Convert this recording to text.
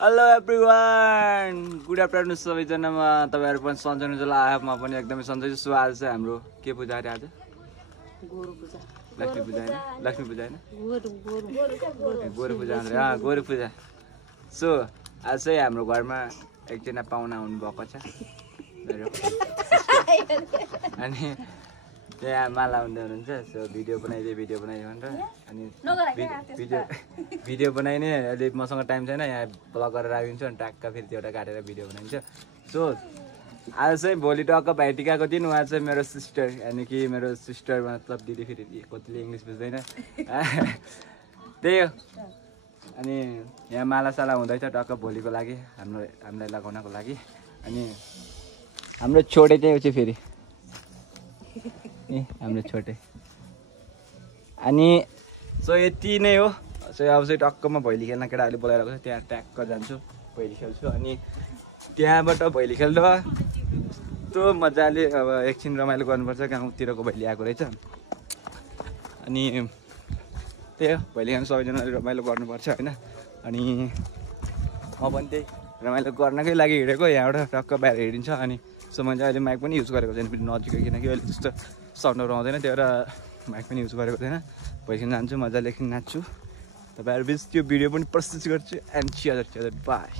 Hello everyone, good afternoon सबैजनामा। तपाईँहरू पनि सन्चै हुनुहुन्छ होला। म पनि एकदमै सन्चै छु। सो आज चाहिँ हाम्रो के पूजा अरे? आज गोरु पूजा, लक्ष्मी पूजा होइन? लक्ष्मी पूजा होइन, गोरु पूजा लक्ष्मी गोरु पूजा। सो आज चाहिँ हाम्रो घरमा एकजना पाहुना आउनुभएको छ अनि त्यहाँ माला हुँदै हुनुहुन्छ। सो भिडियो बनाइदियो भनेर अनि भिडियो बनाइने अहिले मसँग टाइम छैन, यहाँ ब्लग गरेर आइदिन्छु अनि ट्याक्क फेरि त्यो एउटा काटेर भिडियो बनाइन्छ। सो आज चाहिँ भोलि टक्क भाइटिकाको दिन। उहाँ चाहिँ मेरो सिस्टर, यानि कि मेरो सिस्टर मतलब दिदी, फेरि कतिले इङ्ग्लिस बुझ्दैन त्यही हो। अनि यहाँ मालासाला हुँदैछ टक्क भोलिको लागि, हामीलाई लगाउनको लागि। अनि हाम्रो छोडे चाहिँ चाहिँ फेरि हाम्रो छोटे। अनि सो यति नै हो। सो अब चाहिँ टक्कमा भैली खेल्न केटाहरूले बोलाइरहेको छ, त्यहाँ ट्याक्क जान्छु, भैली खेल्छु। अनि त्यहाँबाट भैली खेल्दा यस्तो मजाले अब एकछिन रमाइलो गर्नुपर्छ, गाउँतिरको भैली आएको रहेछ। अनि त्यही हो, भैली खेल्नु सबैजनाले रमाइलो गर्नुपर्छ होइन। अनि म पनि त्यही रमाइलो गर्नकै लागि हिँडेको, यहाँबाट टक्क बाहिर हिँडिन्छ। अनि सो मैले अहिले माइक पनि युज गरेको छैन फेरि नजिकै, किनकि अहिले त्यस्तो साउन्डहरू आउँदैन, त्यही भएर माइक पनि युज गरेको छैन। भइकन जान्छु, मजाले एकछिन नाच्छु, तपाईँहरू बिच त्यो भिडियो पनि प्रस्तुत गर्छु। And cheer by.